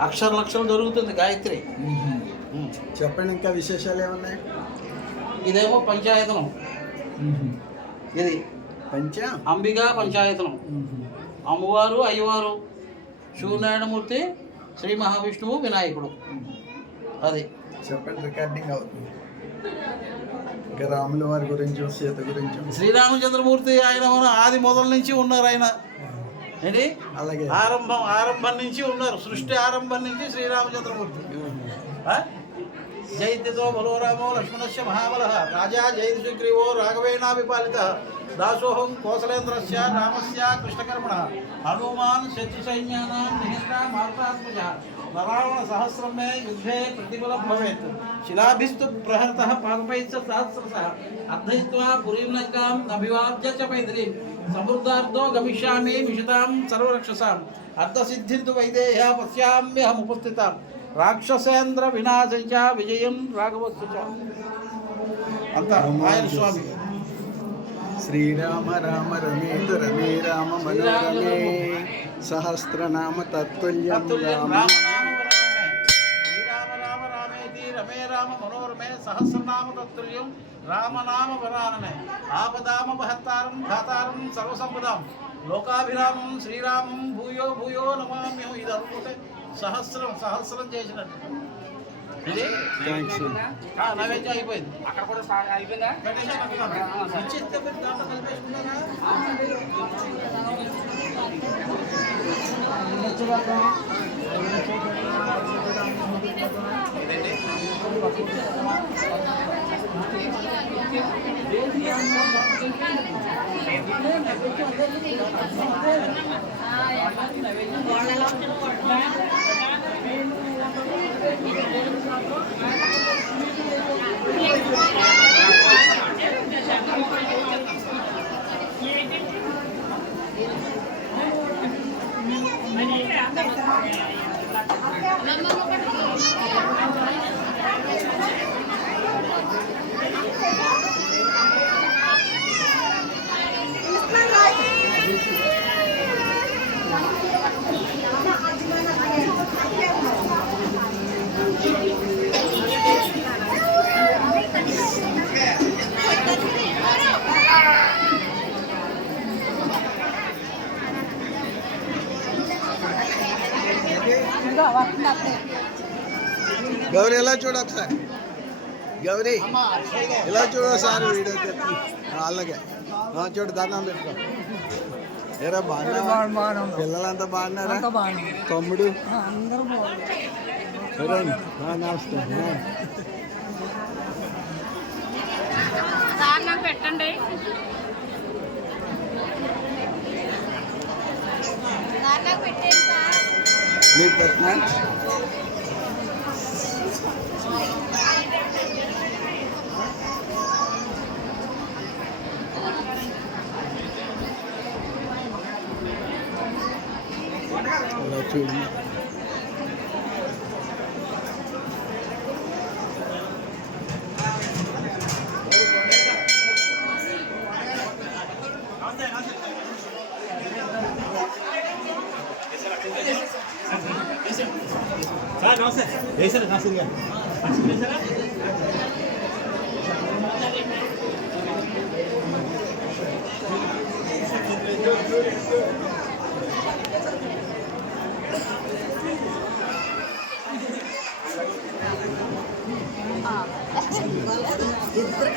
అక్షర లక్షలు దొరుకుతుంది గాయత్రి. చెప్పండి ఇంకా విశేషాలు ఏమున్నాయి? ఇదేమో పంచాయతనం. ఇది పంచ? అంబిగా పంచాయతనం. అమ్మవారు అయ్యవారు సూర్యనారాయణమూర్తి శ్రీ మహావిష్ణువు వినాయకుడు. అది. చెప్పండి రికార్డింగ్ అవుతుంది. ఇంకా రాముల వారి గురించి సీత గురించి? శ్రీరామచంద్రమూర్తి ఆయన ఆది మొదల నుంచి ఉన్నారు ఆయన. ఏంటి? అలాగే. ఆరంభం ఆరంభం నుంచి ఉన్నారు. సృష్టి ఆరంభం నుంచి శ్రీరామచంద్రమూర్తి. ఆ? జైత్యతో బలోరామో లక్ష్మణస్య మహాబల. రాజా జైతి సుగ్రీవో రాఘవేణాభిపాలిత. దాసోహం కోసలేంద్రస్య రామస్య కృష్ణకర్మణ. హనుమాన్ శత్రు సైన్యానాం నిహిత మార్తాత్మజ. నరావణ సహస్రం మే యుద్ధే ప్రతిఫలం భవేత్. శిలాభిస్తు ప్రహర్త పాదపైశ్చ సహస్రశ. అర్ధయిత్వా పురీం లంకాం అభివాద్య చ समृद्धार्थो गमिष्यामि मिषतां सर्वरक्षसाम्। वैदेह पश्याम्य हम उपस्थित राक्षसेन्द्र विनाश विजय च। अंत आयन स्वामी। श्री राम राम रमे रमे। राम मनोरमे सहस्रनाम तत्व राम। రమే రామ మనోరమే సహస్రనామ తత్తుల్యం రామనామ వరాననే ఆపదామ బహత్తారం ఘాతారం సర్వసంపదాం లోకాభిరామం శ్రీరామం భూయో భూయో నమామ్యం ఇది? అనుకుంటే సహస్రం సహస్రం చేసినట్టు నైవేద్యం అయిపోయింది. అక్కడ కూడా అయిపోయిందా. ఇచ్చేస్తే మీరు Enggak, waktu గౌరీ ఎలా చూడు ఒకసారి? గౌరీ ఇలా చూడు ఒకసారి వీడియో అలాగే. చూడు దండం పెట్టుకో. ఏరా బాగున్నా పిల్లలంతా బాగున్నారా? తమ్ముడు? సరే ఆ, నమస్తే Terima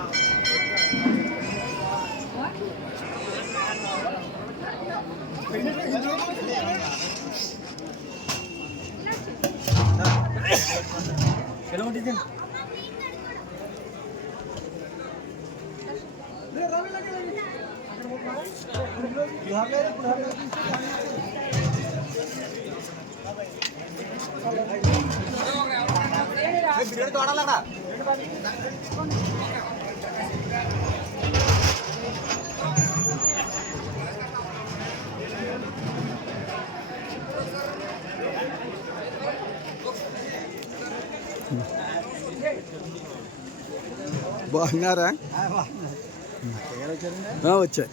kasih. কেমন ডিজাইন বিরিয়ানি তো অর্ডার লাগা। బాగున్నారా? వచ్చాయి